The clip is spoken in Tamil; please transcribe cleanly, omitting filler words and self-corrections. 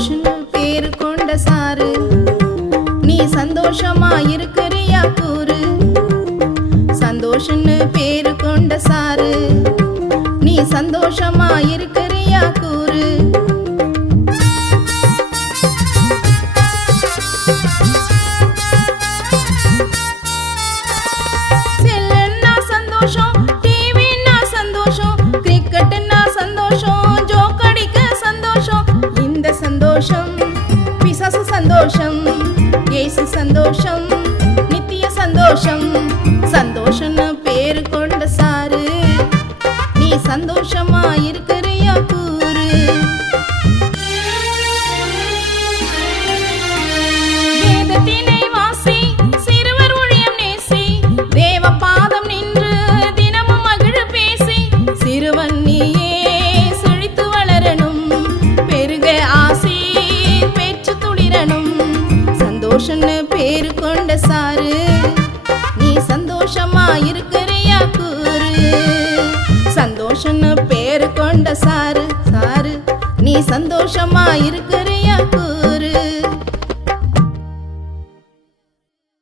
சந்தோஷம்னு பேரு கொண்ட சாரு, நீ சந்தோஷமா இருக்கிறியா கூறு. சந்தோஷம்னு பேரு கொண்ட சாரு, நீ சந்தோஷமா இருக்கிறியா கூறு. செல்லுன்னா சந்தோஷம், டிவின்னா சந்தோஷம், கிரிக்கெட்னா சந்தோஷம், ஜோக் அடிக்க சந்தோஷம். இந்த சந்தோஷம் பிசாசு சந்தோஷம், இயேசு சந்தோஷம், நித்திய சந்தோஷம். சந்தோஷம்னு பேரு கொண்ட சாரு, நீ சந்தோஷமா இருக்கிறியா கூறு. வேதத்தினை வாசி, சிறுவர் ஊழியம் நேசி, தேவ பாதம் நின்று தினமும் மகிழ பேசி. சிறுவன் நீயே செழித்து வளரணும், பெருக ஆசி பெற்று துளிரணும். சந்தோஷம்னு பேரு கொண்ட சாரு, நீ சந்தோஷமா இருக்கிறியா கூறு. சந்தோஷம்னு பேரு கொண்ட சாரு, நீ சந்தோஷமா இருக்கிற